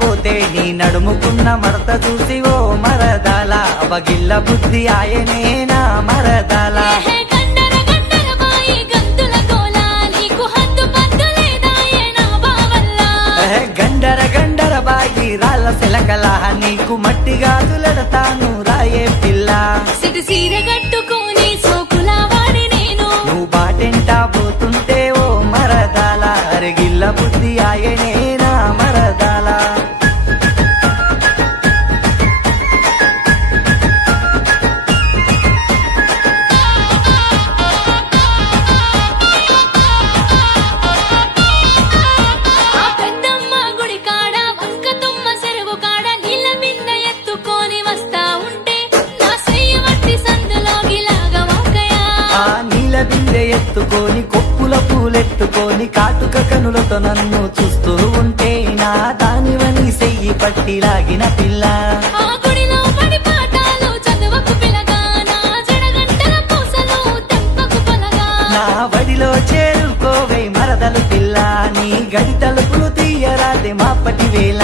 పోతే నీ నడుముకున్న మడత చూసి ఓ మరదాల అవగిల్ల బుద్ధి ఆయనేనా మరదాల గండర గండర బాయి రాళ్ళ సెలకల నీకు మట్టి గాజులెడతాను రాయే పిల్ల సిటి సీర కట్టుకొని సోకులా వాడి నేను నువ్వు బాటెంటా పోతుంటే ఓ మరదాల అరగిల్ల బుద్ధి ఆయనేనా మరదాల ఎత్తుకొని కొప్పుల పూలెత్తుకొని కాటుక కనులతో నన్ను చూస్తూ ఉంటే నా దానివని సెయ్యి పట్టి లాగిన పిల్ల నా వడిలో చేరుకోవై మరదలు పిల్ల నీ గడి తలుపులు తీయరాదే మాపటి వేళ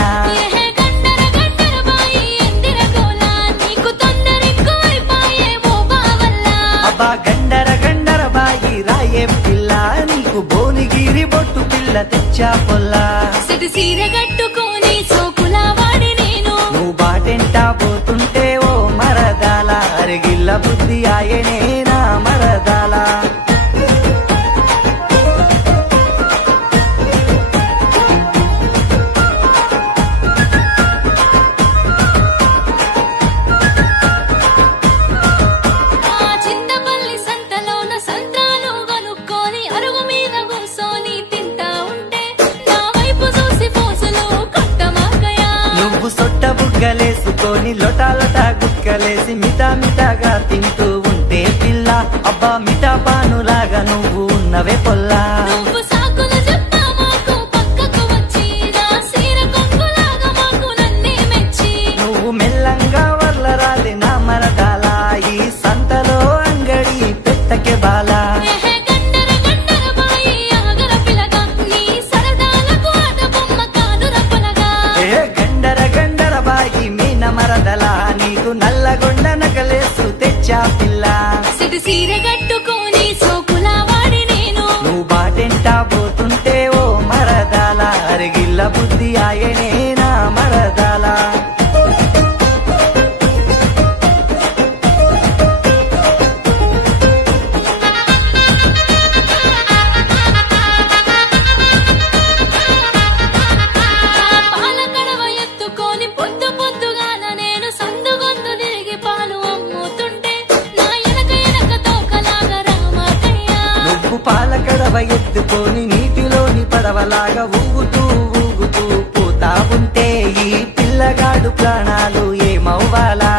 అబ్బా గండర గండర బాయి రాయే పిల్ల నీకు భోనిగిరి బొట్టు పిల్ల తెచ్చా పొల్లా సిటి సీర కట్టుకొని సోకులా వాడి నేను నువ్వు బాటెంటా పోతుంటే ఓ మరదాల అరగిల్ల బుద్ధి ఆయనేనా మరదాల బుగ్గలేసుకొని లొటా లొటా గుక్కలేసి మిఠా మిఠాగా తింటూ ఉంటే పిల్ల అబ్బా మిఠా పానులాగా నువ్వు ఉన్నవే పొల్లా నువ్వు మెల్లంగా వర్లరాలి నా మరదాల ఈ సంతలో అంగడి పెట్టకే బాలా మరదల నీకు నల్లగొండ నగలేసు తెచ్చా పిల్ల సిటి సీర కట్టుకొని సోకులా వాడి నేను నువ్వు బాటెంటా పోతుంటే ఓ మరదాల అరగిల్ల బుద్ధి ఆయనేనా మరదాల పాలకడవ ఎత్తుకొని నీటిలోని పడవలాగా ఊగుతూ ఊగుతూ పోతా ఉంటే ఈ పిల్లగాడు ప్రాణాలు ఏమవ్వాలా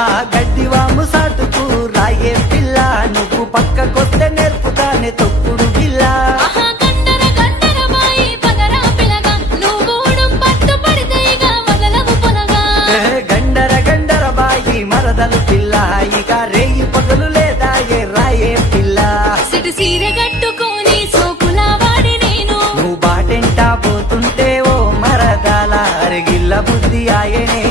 ఆ గడ్డివాము సాటుకు రాయే పిల్ల నువ్వు పక్కకొస్తే నేర్పుతానే తొక్కుడు పిల్ల మరదలు పిల్ల ఇక రేయి పగలు లేదా ఏ రాయే పిల్ల సిటి సీర కట్టుకొని సోకులా వాడి నేను నువ్వు బాటెంటా పోతుంటే ఓ మరదాల అరగిల్ల బుద్ధి ఆయనే